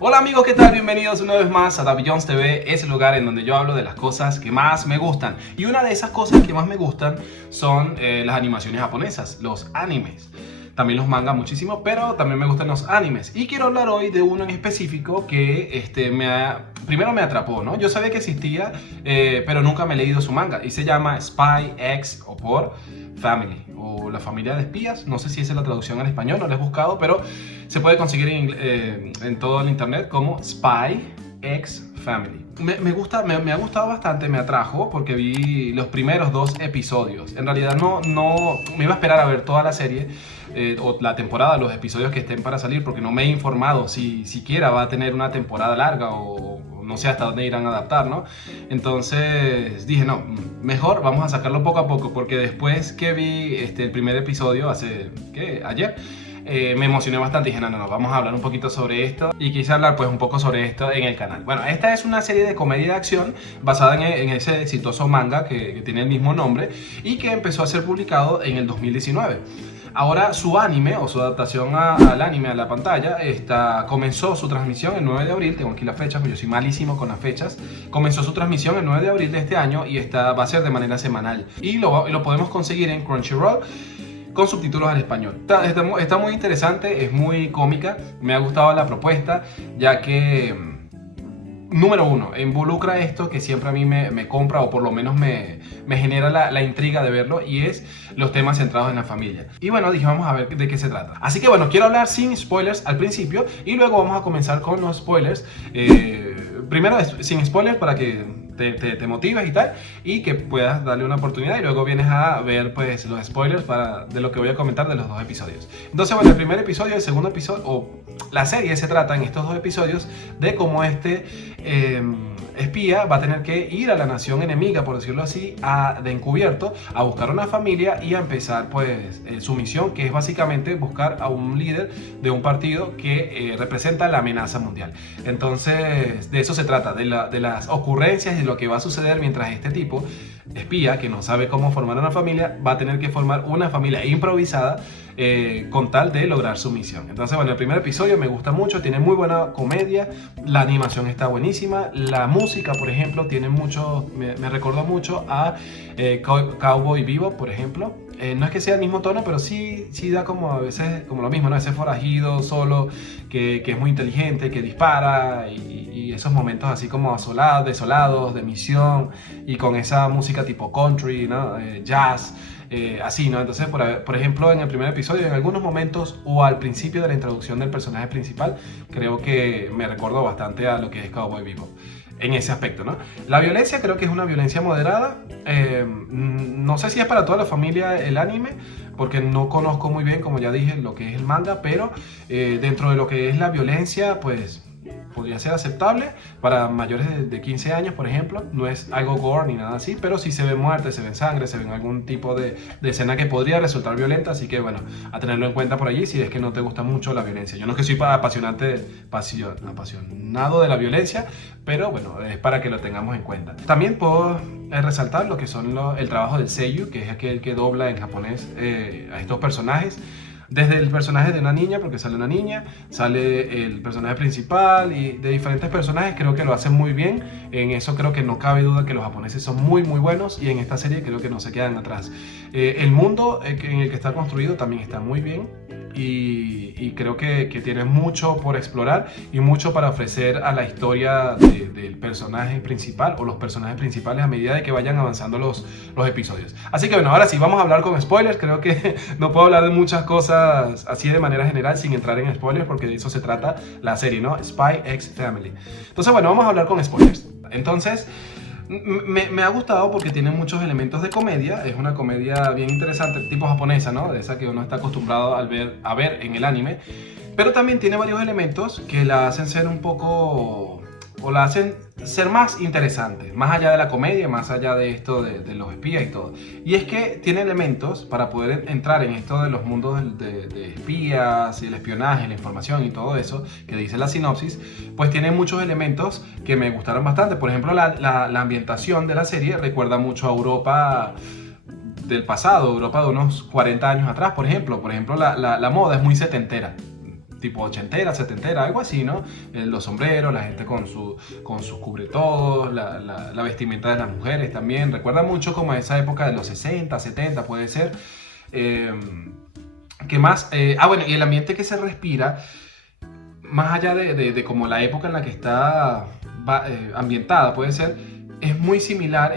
Hola amigos, ¿qué tal? Bienvenidos una vez más a Davy Jones TV, es el lugar en donde yo hablo de las cosas que más me gustan. Y una de esas cosas que más me gustan son las animaciones japonesas, los animes. También los mangas muchísimo, pero también me gustan los animes. Y quiero hablar hoy de uno en específico que primero me atrapó, ¿no? Yo sabía que existía, pero nunca me he leído su manga. Y se llama Spy X o por Family, o la familia de espías. No sé si esa es la traducción al español, no lo he buscado, pero se puede conseguir en todo el internet como Spy X Family. Me ha gustado bastante, me atrajo porque vi los primeros dos episodios. En realidad no me iba a esperar a ver toda la serie o la temporada, los episodios que estén para salir, porque no me he informado si siquiera va a tener una temporada larga o no sé hasta dónde irán a adaptar, ¿no? Entonces dije, no, mejor vamos a sacarlo poco a poco, porque después que vi el primer episodio ayer, me emocioné bastante y dije, no, vamos a hablar un poquito sobre esto y quise hablar pues un poco sobre esto en el canal. Bueno, esta es una serie de comedia de acción basada en ese exitoso manga que tiene el mismo nombre y que empezó a ser publicado en el 2019. Ahora su anime o su adaptación al anime, a la pantalla, comenzó su transmisión el 9 de abril, tengo aquí las fechas, yo soy malísimo con las fechas, comenzó su transmisión el 9 de abril de este año y va a ser de manera semanal y lo podemos conseguir en Crunchyroll con subtítulos al español. Está muy interesante, es muy cómica, me ha gustado la propuesta, ya que número uno, involucra esto que siempre a mí me compra o por lo menos me genera la intriga de verlo, y es los temas centrados en la familia. Y bueno, dije, vamos a ver de qué se trata. Así que bueno, quiero hablar sin spoilers al principio y luego vamos a comenzar con los spoilers. Primero sin spoilers para que te motives y tal, y que puedas darle una oportunidad, y luego vienes a ver pues los spoilers de lo que voy a comentar de los dos episodios. Entonces bueno, el primer episodio y el segundo episodio, o la serie se trata en estos dos episodios de cómo espía va a tener que ir a la nación enemiga, por decirlo así, de encubierto, a buscar una familia y a empezar pues su misión, que es básicamente buscar a un líder de un partido que representa la amenaza mundial. Entonces de eso se trata, de las ocurrencias y de lo que va a suceder mientras este tipo espía, que no sabe cómo formar una familia, va a tener que formar una familia improvisada con tal de lograr su misión. Entonces bueno, el primer episodio me gusta mucho, tiene muy buena comedia, la animación está buenísima, la música por ejemplo tiene mucho, me recordó mucho a Cowboy Bebop por ejemplo. No es que sea el mismo tono, pero sí da como a veces como lo mismo, ¿no? Ese forajido solo que es muy inteligente, que dispara, y esos momentos así como desolados, de misión, y con esa música tipo country, ¿no? Jazz, así, ¿no? Entonces, por ejemplo, en el primer episodio, en algunos momentos o al principio de la introducción del personaje principal, creo que me recordó bastante a lo que es Cowboy Bebop en ese aspecto, ¿no? La violencia creo que es una violencia moderada. No sé si es para toda la familia el anime, porque no conozco muy bien, como ya dije, lo que es el manga, pero dentro de lo que es la violencia, pues podría ser aceptable para mayores de 15 años, por ejemplo. No es algo gore ni nada así, pero sí se ve muerte, se ven sangre, se ven algún tipo de escena que podría resultar violenta, así que bueno, a tenerlo en cuenta por allí si es que no te gusta mucho la violencia. Yo no es que soy apasionado de la violencia, pero bueno, es para que lo tengamos en cuenta. También puedo resaltar lo que son el trabajo del seiyuu, que es aquel que dobla en japonés a estos personajes. Desde el personaje de una niña, porque sale una niña, sale el personaje principal y de diferentes personajes, creo que lo hacen muy bien. En eso creo que no cabe duda que los japoneses son muy buenos, y en esta serie creo que no se quedan atrás. El mundo en el que está construido también está muy bien, y creo que tiene mucho por explorar y mucho para ofrecer a la historia del personaje principal o los personajes principales a medida de que vayan avanzando los episodios. Así que bueno, ahora sí, vamos a hablar con spoilers. Creo que no puedo hablar de muchas cosas así de manera general sin entrar en spoilers, porque de eso se trata la serie, ¿no? Spy X Family. Entonces bueno, vamos a hablar con spoilers. Entonces me ha gustado porque tiene muchos elementos de comedia. Es una comedia bien interesante, tipo japonesa, ¿no? De esa que uno está acostumbrado a ver en el anime. Pero también tiene varios elementos que la hacen ser un poco, o la hacen ser más interesante, más allá de la comedia, más allá de esto de los espías y todo. Y es que tiene elementos para poder entrar en esto de los mundos de espías y el espionaje, la información y todo eso que dice la sinopsis. Pues tiene muchos elementos que me gustaron bastante. Por ejemplo, la ambientación de la serie recuerda mucho a Europa del pasado, Europa de unos 40 años atrás, por ejemplo. La moda es muy setentera. tipo ochentera, setentera, algo así, ¿no? Los sombreros, la gente con sus cubretodos, la vestimenta de las mujeres también. Recuerda mucho como a esa época de los 60, 70 puede ser. ¿Qué más? Bueno, y el ambiente que se respira, más allá de como la época en la que está ambientada, puede ser, es muy similar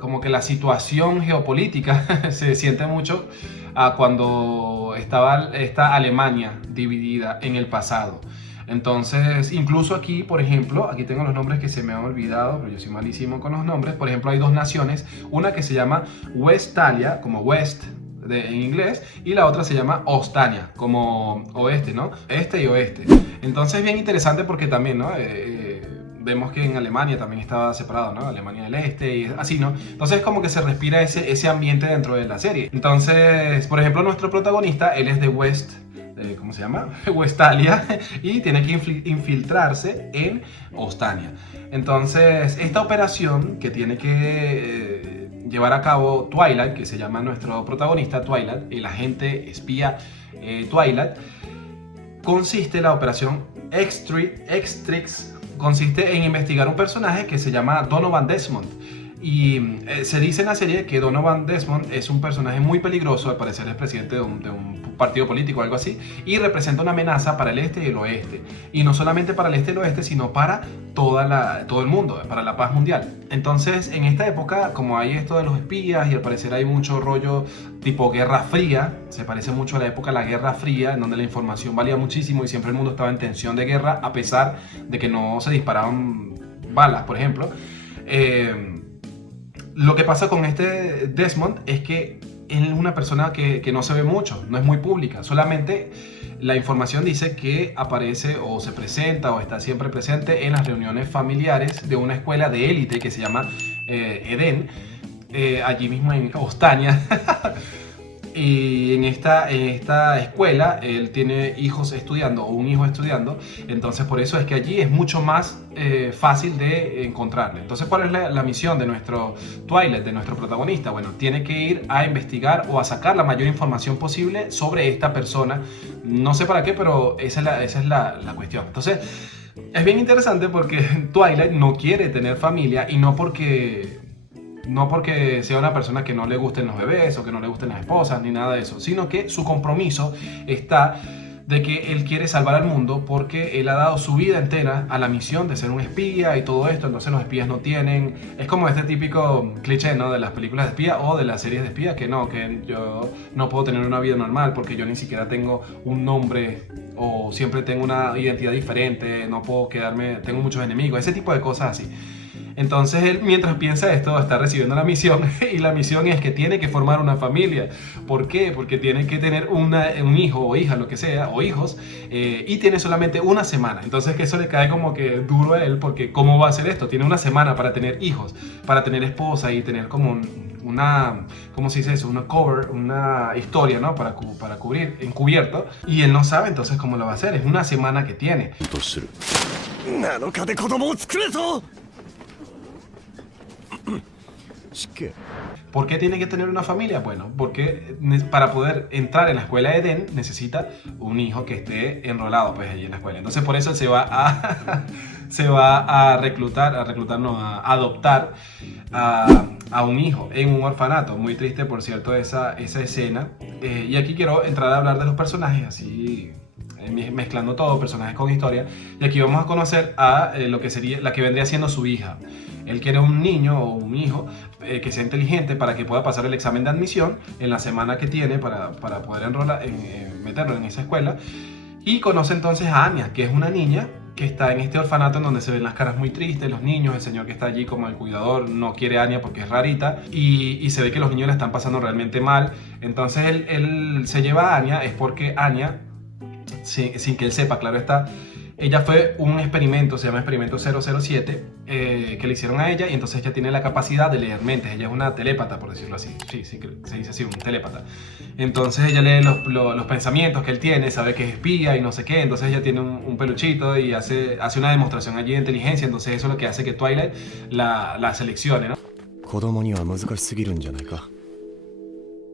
como que la situación geopolítica se siente mucho a cuando estaba esta Alemania dividida en el pasado. Entonces, incluso aquí, por ejemplo, aquí tengo los nombres que se me han olvidado, pero yo soy malísimo con los nombres. Por ejemplo, hay dos naciones, una que se llama Westfalia, como West en inglés, y la otra se llama Ostania, como oeste, ¿no? Este y oeste. Entonces, bien interesante porque también, ¿no? Vemos que en Alemania también estaba separado, ¿no? Alemania del Este y así, ¿no? Entonces como que se respira ese ambiente dentro de la serie. Entonces, por ejemplo, nuestro protagonista, él es de ¿cómo se llama? Westalia, y tiene que infiltrarse en Ostania. Entonces, esta operación que tiene que llevar a cabo Twilight, que se llama nuestro protagonista Twilight, el agente espía Twilight, consiste en la operación X-Trix. Consiste en investigar un personaje que se llama Donovan Desmond. Y se dice en la serie que Donovan Desmond es un personaje muy peligroso, al parecer es presidente de un partido político o algo así, y representa una amenaza para el este y el oeste. Y no solamente para el este y el oeste, sino para todo el mundo, para la paz mundial. Entonces, en esta época, como hay esto de los espías y al parecer hay mucho rollo tipo Guerra Fría, se parece mucho a la época de la Guerra Fría, en donde la información valía muchísimo y siempre el mundo estaba en tensión de guerra, a pesar de que no se disparaban balas, por ejemplo. Lo que pasa con este Desmond es que él es una persona que no se ve mucho, no es muy pública, solamente la información dice que aparece o se presenta o está siempre presente en las reuniones familiares de una escuela de élite que se llama Eden, allí mismo en Ostania. Y en esta escuela él tiene hijos estudiando o un hijo estudiando, entonces por eso es que allí es mucho más fácil de encontrarle. Entonces, ¿cuál es la misión de nuestro Twilight, de nuestro protagonista? Bueno, tiene que ir a investigar o a sacar la mayor información posible sobre esta persona. No sé para qué, pero esa es la cuestión. Entonces, es bien interesante porque Twilight no quiere tener familia y no porque sea una persona que no le gusten los bebés o que no le gusten las esposas ni nada de eso, sino que su compromiso está de que él quiere salvar al mundo porque él ha dado su vida entera a la misión de ser un espía y todo esto. Entonces los espías no tienen, es como este típico cliché, ¿no? De las películas de espía o de las series de espía, que yo no puedo tener una vida normal porque yo ni siquiera tengo un nombre o siempre tengo una identidad diferente, no puedo tengo muchos enemigos, ese tipo de cosas así. Entonces él, mientras piensa esto, está recibiendo la misión y la misión es que tiene que formar una familia. ¿Por qué? Porque tiene que tener un hijo o hija, lo que sea, o hijos, y tiene solamente una semana. Entonces que eso le cae como que duro a él porque ¿cómo va a hacer esto? Tiene una semana para tener hijos, para tener esposa y tener como ¿cómo se dice eso? Una historia, ¿no? Para cubrir, encubierto. Y él no sabe entonces cómo lo va a hacer. Es una semana que tiene. ¿Por qué tiene que tener una familia? Bueno, porque para poder entrar en la escuela de Eden necesita un hijo que esté enrolado pues allí en la escuela. Entonces por eso él se va a adoptar a un hijo en un orfanato. Muy triste, por cierto, esa escena. Y aquí quiero entrar a hablar de los personajes así, mezclando todo, personajes con historia. Y aquí vamos a conocer a lo que sería la que vendría siendo su hija. Él quiere un niño o un hijo que sea inteligente para que pueda pasar el examen de admisión en la semana que tiene para poder meterlo en esa escuela. Y conoce entonces a Anya, que es una niña que está en este orfanato en donde se ven las caras muy tristes, los niños, el señor que está allí como el cuidador no quiere a Anya porque es rarita y se ve que los niños la están pasando realmente mal. Entonces él se lleva a Anya, es porque Anya, sin que él sepa, claro está, ella fue un experimento, se llama experimento 007, que le hicieron a ella y entonces ella tiene la capacidad de leer mentes. Ella es una telépata, por decirlo así. Sí, se dice así, un telépata. Entonces ella lee los pensamientos que él tiene, sabe que es espía y no sé qué. Entonces ella tiene un peluchito y hace una demostración allí de inteligencia. Entonces eso es lo que hace que Twilight la seleccione, ¿no? 子供には難しすぎるんじゃないか。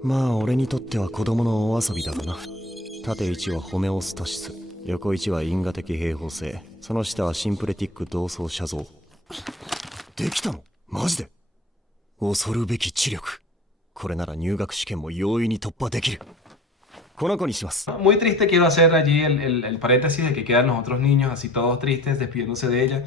まあ俺にとっては子供のお遊びだがな。縦1はホメオスタシス、横1は因果的平方性、その下はシンプレティック同相写像。できたの？マジで？恐るべき知力。これなら入学試験も容易に突破できる。この子にします。Muy triste, quiero hacer allí el paréntesis de que quedan los otros niños así todos tristes despidiéndose de ella.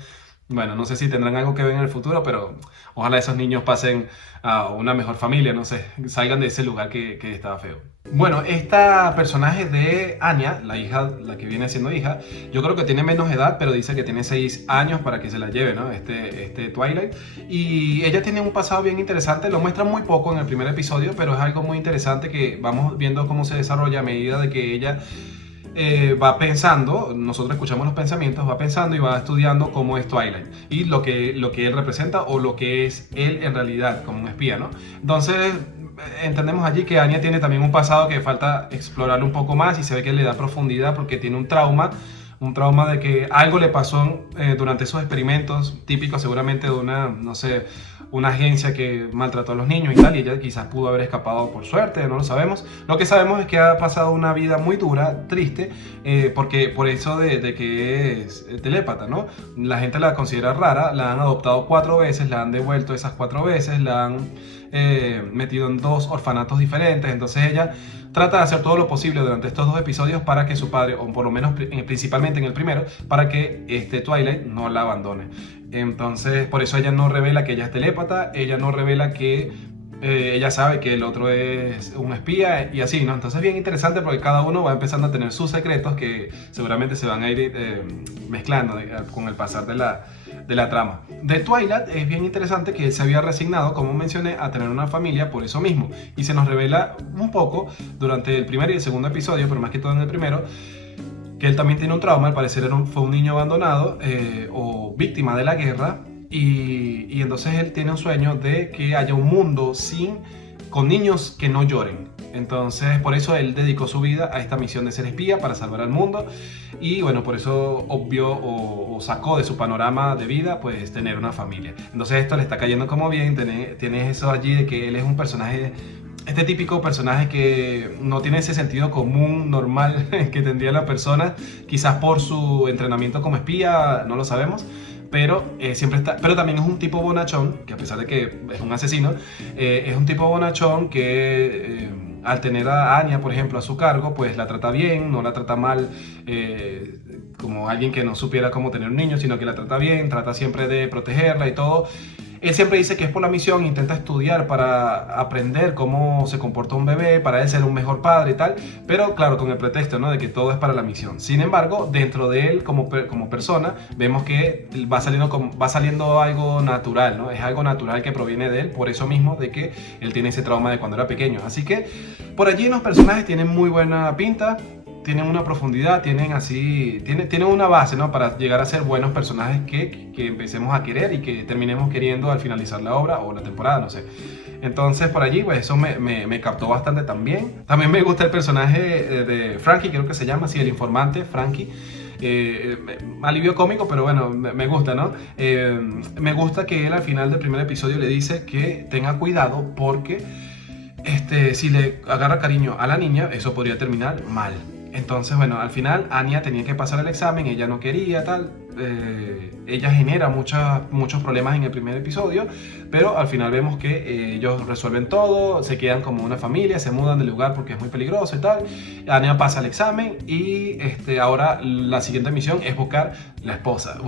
Bueno, no sé si tendrán algo que ver en el futuro, pero ojalá esos niños pasen a una mejor familia, no sé, salgan de ese lugar que estaba feo. Bueno, esta personaje de Anya, la hija, la que viene siendo hija, yo creo que tiene menos edad, pero dice que tiene 6 años para que se la lleve, ¿no? Este Twilight. Y ella tiene un pasado bien interesante, lo muestra muy poco en el primer episodio, pero es algo muy interesante que vamos viendo cómo se desarrolla a medida de que ella va pensando, nosotros escuchamos los pensamientos, va pensando y va estudiando cómo es Twilight y lo que él representa o lo que es él en realidad como un espía, ¿no? Entonces entendemos allí que Anya tiene también un pasado que falta explorar un poco más y se ve que le da profundidad porque tiene un trauma de que algo le pasó durante esos experimentos típicos seguramente de una, no sé, una agencia que maltrató a los niños y tal, y ella quizás pudo haber escapado por suerte, no lo sabemos. Lo que sabemos es que ha pasado una vida muy dura, triste, porque por eso de que es telépata, ¿no? La gente la considera rara, la han adoptado 4 veces, la han devuelto esas 4 veces, la han metido en 2 orfanatos diferentes, entonces ella trata de hacer todo lo posible durante estos 2 episodios para que su padre, o por lo menos principalmente en el primero, para que Twilight no la abandone. Entonces, por eso ella no revela que ella es telépata, ella no revela que ella sabe que el otro es un espía y así, ¿no? Entonces es bien interesante porque cada uno va empezando a tener sus secretos que seguramente se van a ir mezclando con el pasar de la trama. De Twilight es bien interesante que él se había resignado, como mencioné, a tener una familia por eso mismo. Y se nos revela un poco durante el primer y el segundo episodio, pero más que todo en el primero, que él también tiene un trauma, al parecer fue un niño abandonado o víctima de la guerra y entonces él tiene un sueño de que haya un mundo con niños que no lloren. Entonces por eso él dedicó su vida a esta misión de ser espía para salvar al mundo y bueno, por eso obvió o sacó de su panorama de vida pues tener una familia. Entonces esto le está cayendo como bien, tiene eso allí de que él es un personaje, este típico personaje que no tiene ese sentido común normal que tendría la persona, quizás por su entrenamiento como espía, no lo sabemos, pero siempre está, pero también es un tipo bonachón, que a pesar de que es un asesino, es un tipo bonachón que al tener a Anya, por ejemplo, a su cargo, pues la trata bien, no la trata mal como alguien que no supiera cómo tener un niño, sino que la trata bien, trata siempre de protegerla y todo. Él siempre dice que es por la misión, intenta estudiar para aprender cómo se comporta un bebé, para él ser un mejor padre y tal, pero claro, con el pretexto, ¿no?, de que todo es para la misión. Sin embargo, dentro de él como persona, vemos que va saliendo algo natural, ¿no? Es algo natural que proviene de él, por eso mismo de que él tiene ese trauma de cuando era pequeño. Así que por allí los personajes tienen muy buena pinta, tienen una profundidad, tienen una base, ¿no?, para llegar a ser buenos personajes que empecemos a querer y que terminemos queriendo al finalizar la obra o la temporada, no sé. Entonces por allí pues eso me captó bastante también. También me gusta el personaje de Frankie, creo que se llama así, el informante Frankie. Alivio cómico, pero bueno, me gusta, ¿no? Me gusta que él al final del primer episodio le dice que tenga cuidado porque si le agarra cariño a la niña, eso podría terminar mal. Entonces, bueno, al final Anya tenía que pasar el examen, ella no quería, tal. Ella genera muchos problemas en el primer episodio, pero al final vemos que ellos resuelven todo, se quedan como una familia, se mudan del lugar porque es muy peligroso y tal. Anya pasa el examen y ahora la siguiente misión es buscar la esposa.